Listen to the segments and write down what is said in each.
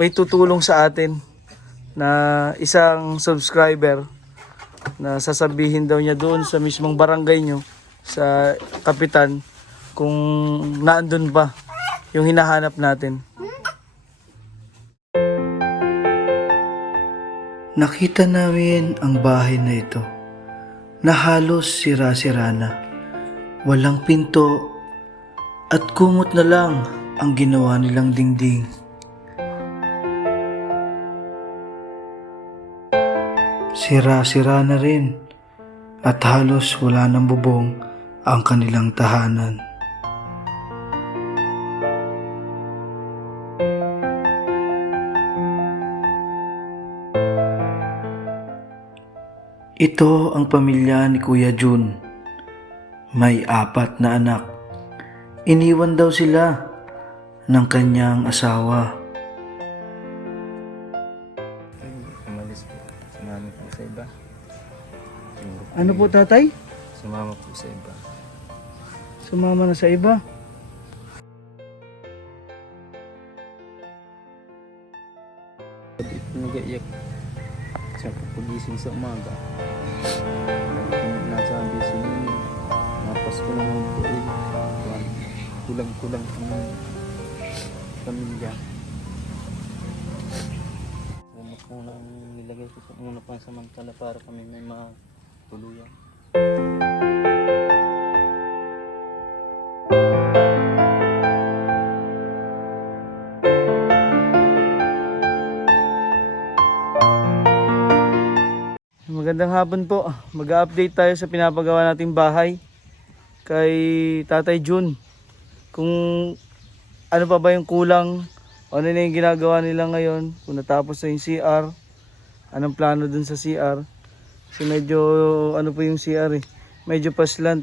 may tutulong sa atin na isang subscriber na sasabihin daw niya doon sa mismong barangay nyo, sa kapitan, kung naandun ba yung hinahanap natin. Nakita namin ang bahay na ito na halos sira-sira na. Walang pinto at kumot na lang ang ginawa nilang dingding. Sira-sira na rin at halos wala ng bubong ang kanilang tahanan. Ito ang pamilya ni Kuya Jun. May 4 na anak. Iniwan daw sila ng kanyang asawa. Umalis po. Sumama po sa iba. Ano po tatay? Sumama po sa iba. Sumama na sa iba. Nag-iyak siya po pagising sa umaga. Nasabi si mapas ko naman po kulang-kulang ang pamilya. Gamot muna ang nilagay ko po muna pang samantala para kami may matuluyan. Magandang hapon po. Mag-update tayo sa pinapagawa nating bahay kay Tatay Jun. Kung ano pa ba yung kulang, ano na yung ginagawa nila ngayon, kung natapos na yung CR, anong plano dun sa CR. Kasi medyo ano po yung CR eh, medyo paslant,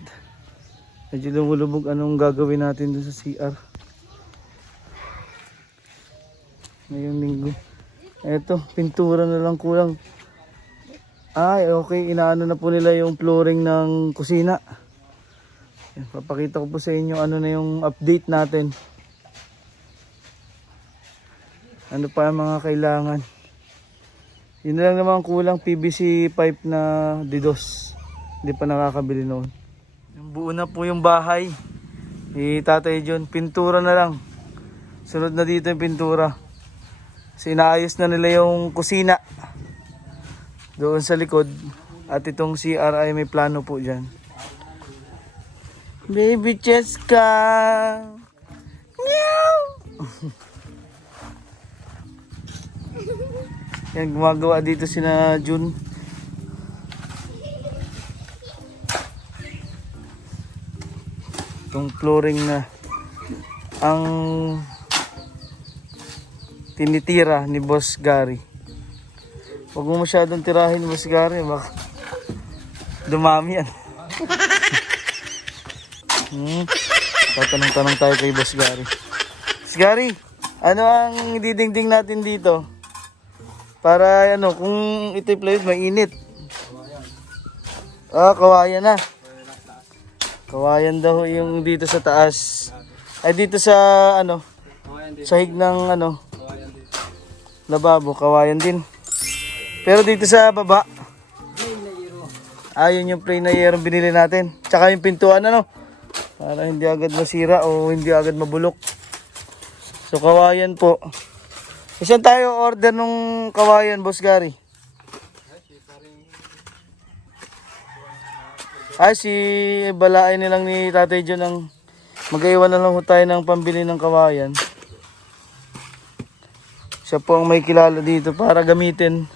medyo lumulubog. Anong gagawin natin dun sa CR ngayong linggo. Eto, pintura na lang kulang. Ay, okay. Inaano na po nila yung flooring ng kusina. Papakita ko po sa inyo ano na yung update natin. Ano pa ang mga kailangan. Yun na lang naman kulang, PVC pipe na didos. Hindi pa nakakabili noon. Yung buo na po yung bahay. Tatay John, pintura na lang. Sunod na dito yung pintura. Kasi inaayos na nila yung kusina doon sa likod, at itong CR ay may plano po dyan. Baby Cheska! Meow! Yan, gumagawa dito sina Jun. Itong flooring na ang tinitira ni Boss Gary. Huwag mo masyadong tirahin, Boss Gary, baka dumami yan. Tatanong-tanong tayo kay Boss Gary. Boss Gary, ano ang didingding natin dito? Para ano, kung ito'y plywood, mainit. Kawayan na. Kawayan daw yung dito sa taas. Ay dito sa ano, sahig ng ano, lababo, kawayan din. Pero dito sa baba, ayun yung plain na yero binili natin. Tsaka yung pintuan ano, para hindi agad masira o hindi agad mabulok. So kawayan po. Saan tayo order nung kawayan, Boss Gary? Ay, si balaay nilang ni Tatay John ang mag-iwan na lang ho tayo ng pambili ng kawayan. Siya po ang may kilala dito para gamitin.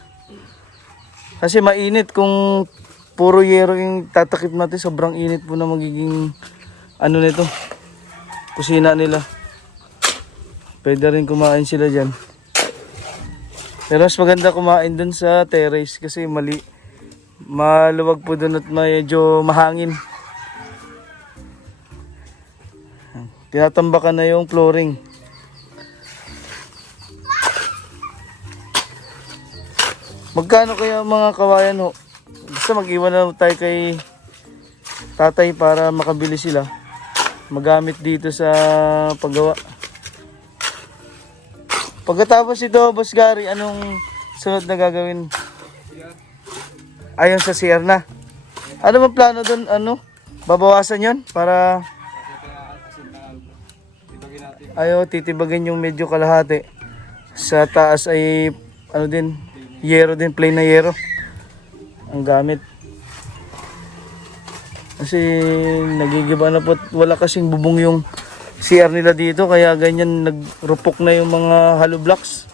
Kasi mainit kung puro yero yung tatakip natin, sobrang init po na magiging ano nito, kusina nila. Pwede rin kumain sila dyan. Pero mas maganda kumain dun sa terrace kasi maluwag po dun at medyo mahangin. Tinatambakan na yung flooring. Magkano kaya mga kawayan ho? Basta mag-iwan na tayo kay tatay para makabili sila. Magamit dito sa paggawa. Pagkatapos ito, Boss Gary, anong sunod na gagawin? Ayon sa CR na. Ano ba plano doon? Ano? Babawasan yon para titibagin yung medyo kalahati. Sa taas ay ano din, yero din, plain na yero ang gamit. Kasi nagigiba na po, wala kasing bubong yung CR nila dito, kaya ganyan nagrupok na yung mga hollow blocks.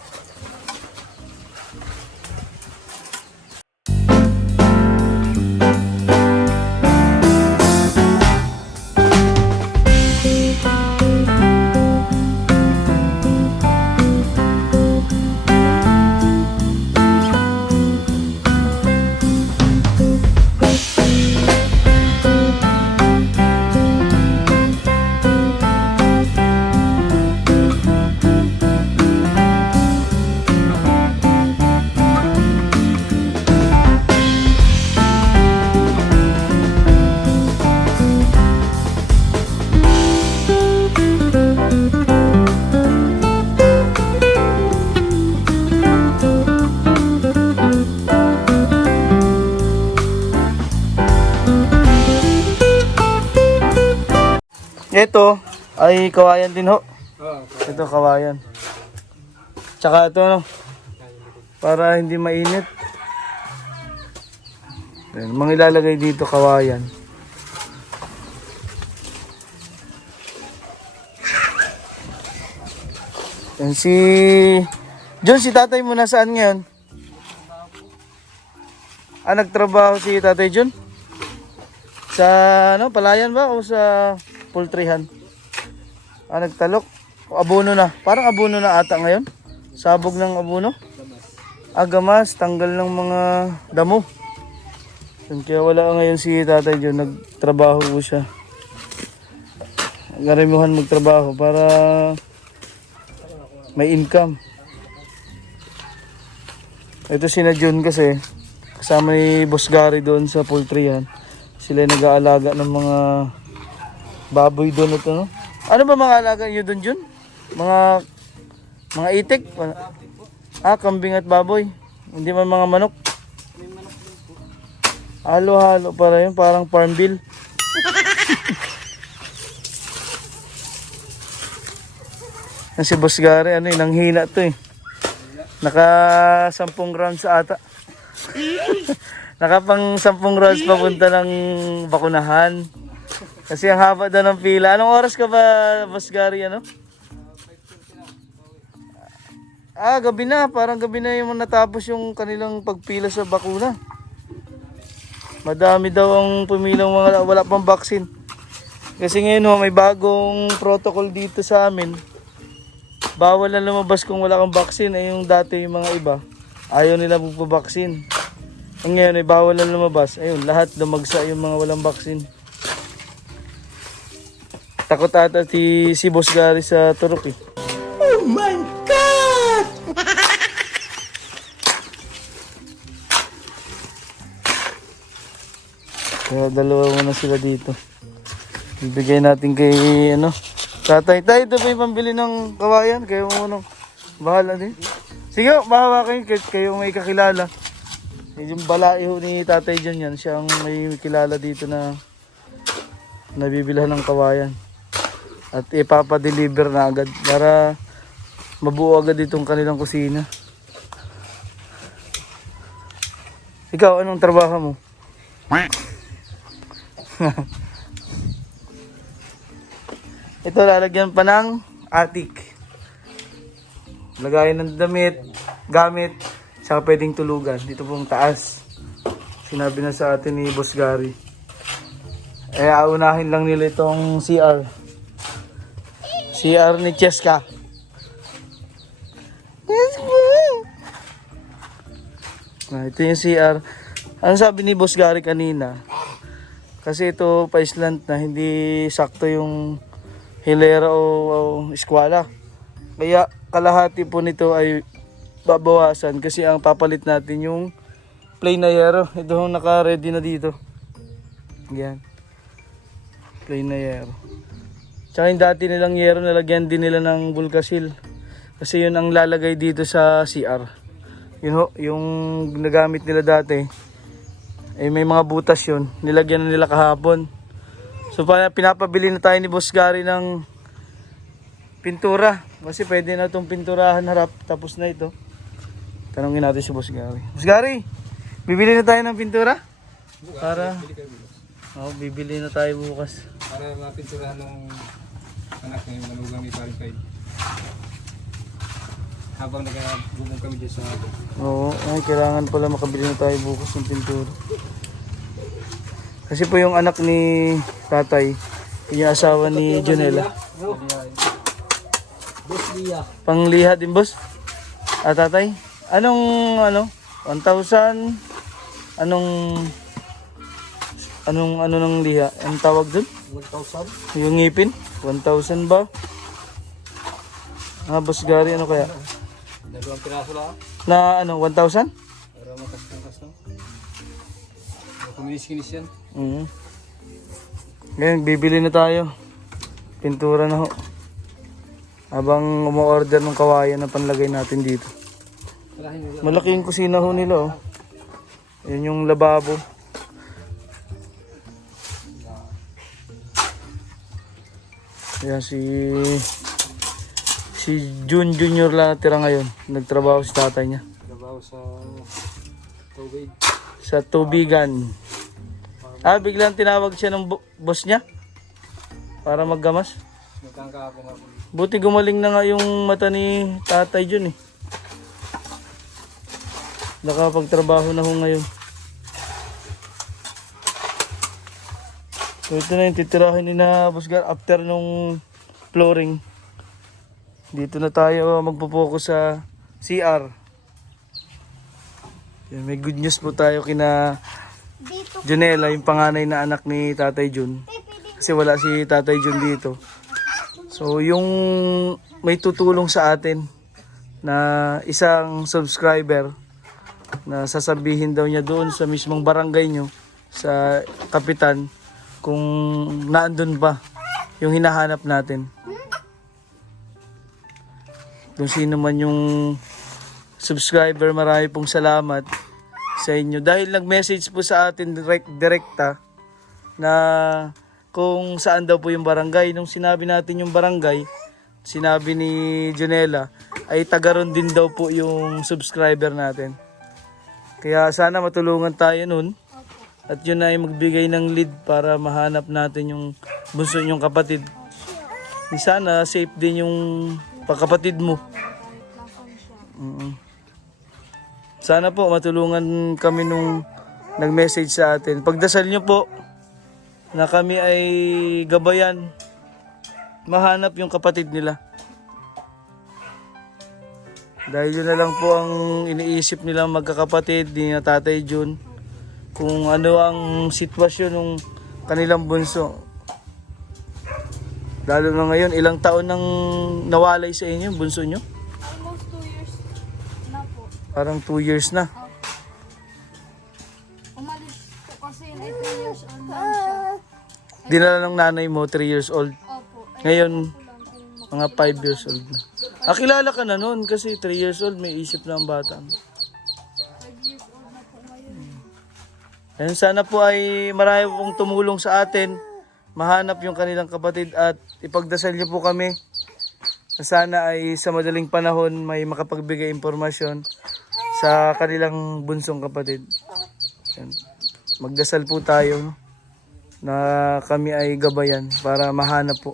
Ito ay kawayan din ho. Ito kawayan. Tsaka ito ano, para hindi mainit. Ayan, mga ilalagay dito kawayan. Yan si John, si tatay mo nasaan ngayon? Nagtrabaho si tatay John? Sa ano, palayan ba o sa poultryhan? Nagtalok. Abono na. Parang abono na ata ngayon. Sabog ng abono. Gamas. Tanggal ng mga damo. Kaya wala ngayon si tatay John. Nagtrabaho po siya. Garimuhan magtrabaho para may income. Ito si na John kasi kasama ni Boss Gary doon sa poultryhan. Sila nag-aalaga ng mga baboy doon ito, no? Ano ba mga alaga niyo doon, Jun? Mga itik? Kambing at baboy. Hindi man mga manok. Halo-halo para yun, parang farm bill. Si Boss Gary, nanghina to eh. Naka 10 rounds ata. Naka pang 10 rounds papunta ng bakunahan. Kasi ang haba daw ng pila. Anong oras ka ba, Boss Gary, ano? Gabi na. Parang gabi na yung natapos yung kanilang pagpila sa bakuna. Madami daw ang pumilang mga wala pang vaccine. Kasi ngayon may bagong protocol dito sa amin. Bawal na lumabas kung wala kang vaccine. Yung dati yung mga iba, ayaw nila magpa-vaccine. Ngayon ay bawal na lumabas. Ayun, lahat dumagsa yung mga walang vaccine. Takot ata si Boss Gary sa turok eh. Oh my God! Kaya dalawa muna sila dito. Ibigay natin kay tatay. Tayo, ito pa yung pambili ng kawayan. Kayo mo bahala din. Sige, bahawa kayo may kakilala. Yung balayo ni tatay dyan yan. Siya ang may kilala dito na nabibilhan ng kawayan. At ipapadeliver na agad para mabuo agad itong kanilang kusina. Ikaw, anong trabaho mo? Ito, lalagyan pa ng attic. Lagayan ng damit, gamit, saka pwedeng tulugan. Dito pong taas. Sinabi na sa atin ni Boss Gary. Aunahin lang nila itong CR. CR ni Cheska. Ito yung CR. Ano sabi ni Boss Gary kanina? Kasi ito pa-island na hindi sakto yung hilera o eskwala. Kaya kalahati po nito ay babawasan kasi ang papalit natin yung plain na yero. Ito yung naka-ready na dito. Yan. Plain na yero. Tsaka yung dati nilang yero, nalagyan din nila ng Vulcasil. Kasi yun ang lalagay dito sa CR. Yun ho, yung nagamit nila dati. Eh may mga butas yun. Nilagyan na nila kahapon. So pinapabili na tayo ni Boss Gary ng pintura. Kasi pwede na itong pinturahan harap. Tapos na ito. Tanungin natin si Boss Gary. Boss Gary, bibili na tayo ng pintura? Para... Oo, bibili na tayo bukas. Para mapinturahan ng anak ng manugang ni Paripay. Habang nagabubong kami dyan sa... Oo, ay, kailangan pala makabili na tayo bukas ng pintura. Kasi po yung anak ni tatay, yung asawa ni Jonela. Boss Lia. Pangliha din, boss? Ah, tatay? Anong 1,000? Ano ng liha? Ang tawag dun? 1,000? Yung ngipin? 1,000 ba? Ah, Boss Gary, ano kaya? Dalawang piraso lang. Na 1,000? Para makas-makas. Kuminis-kinis yan. Ngayon, bibili na tayo. Pintura na ho. Habang umu-order ng kawayan na panlagay natin dito. Malaki yung kusina ho nila, oh. Yan yung lababo. Yan si Jun Junior lang natira ngayon. Nagtrabaho si tatay niya. Trabaho sa tubig. Sa tubigan. Ah, biglang tinawag siya ng boss niya para maggamas. Nagkangkaapo nga po. Buti gumaling na nga yung mata ni tatay Jun eh. Nakapagtrabaho na ho ngayon. So ito na yung titirahin ni na Boss Gar after nung flooring. Dito na tayo magpo-focus sa CR. Yan, may good news po tayo kina Jonela, yung panganay na anak ni Tatay Jun. Kasi wala si Tatay Jun dito. So yung may tutulong sa atin na isang subscriber na sasabihin daw niya doon sa mismong barangay nyo, sa kapitan, kung naandun pa yung hinahanap natin. Kung sino man yung subscriber, marami pong salamat sa inyo. Dahil nag-message po sa atin direkta na kung saan daw po yung barangay. Nung sinabi natin yung barangay, sinabi ni Jonela, ay tagaron din daw po yung subscriber natin. Kaya sana matulungan tayo nun. At yun ay magbigay ng lead para mahanap natin yung bunso niyong kapatid. Di sana safe din yung pagkapatid mo. Sana po matulungan kami nung nag-message sa atin. Pagdasal niyo po na kami ay gabayan mahanap yung kapatid nila. Dahil yun na lang po ang iniisip nilang magkakapatid ni Tatay Jun. Kung ano ang sitwasyon ng kanilang bunso. Lalo na ngayon, ilang taon nang nawalay sa inyo, bunso nyo? Almost 2 years na po. Parang 2 years na. Umalis po kasi yun ay 3 years old lang siya. Dinala ng nanay mo, 3 years old. Opo. Ngayon, Lang kung mga 5 years old na. Kilala ka na noon kasi 3 years old, may isip na ang bata. 5 years old na po ngayon. Ayan, sana po ay marami pong tumulong sa atin. Mahanap yung kanilang kapatid at ipagdasal niyo po kami. Sana ay sa madaling panahon may makapagbigay impormasyon sa kanilang bunsong kapatid. Ayan. Magdasal po tayo, no? Na kami ay gabayan para mahanap po.